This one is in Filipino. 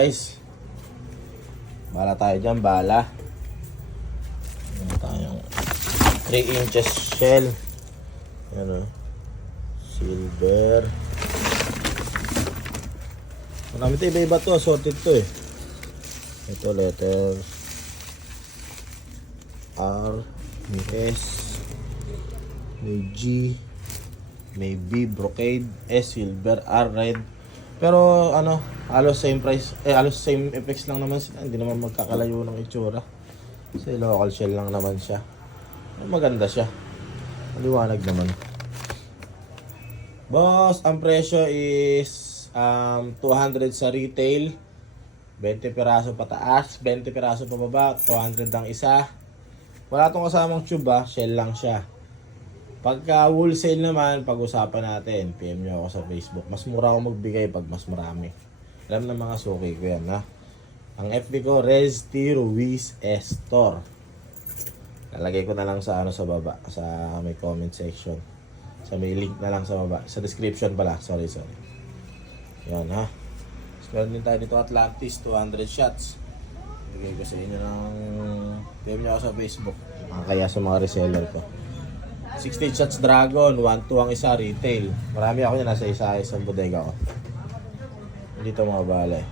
Guys, bala tayo dyan, bala. Meron tayong 3 inches shell. Yan o. Silver. Marami ito, iba-iba to. Assorted to eh. Ito letter R, may S, may G, may B, brocade, S, silver, R, red. Pero ano, halos same price, halos same effects lang naman sila. Hindi naman magkakalayo ng itsura. Kasi local shell lang naman siya. Maganda siya. Maliwanag naman. Boss, ang presyo is 200 sa retail. 20 piraso pataas, 20 piraso pababa, 200 ang isa. Wala tong kasamang tube shell lang siya. Pagka wholesale naman, pag-usapan natin. PM nyo ako sa Facebook. Mas mura ako magbigay pag mas marami. Alam na mga suki ko yan, ha. Ang FB ko, Rez T. Ruiz Estor. Lalagay ko na lang sa sa baba, sa may comment section. Sa may link na lang sa baba. Sa description pala. Sorry. Yan, ha. Meron din tayo dito Atlantis, 200 shots. Bigay ko sa inyo ng PM nyo ako sa Facebook. Kaya sa mga reseller ko. 16 shots Dragon, 1-2 ang isa retail. Marami ako yan, nasa isang bodega ko. Dito mga bala eh.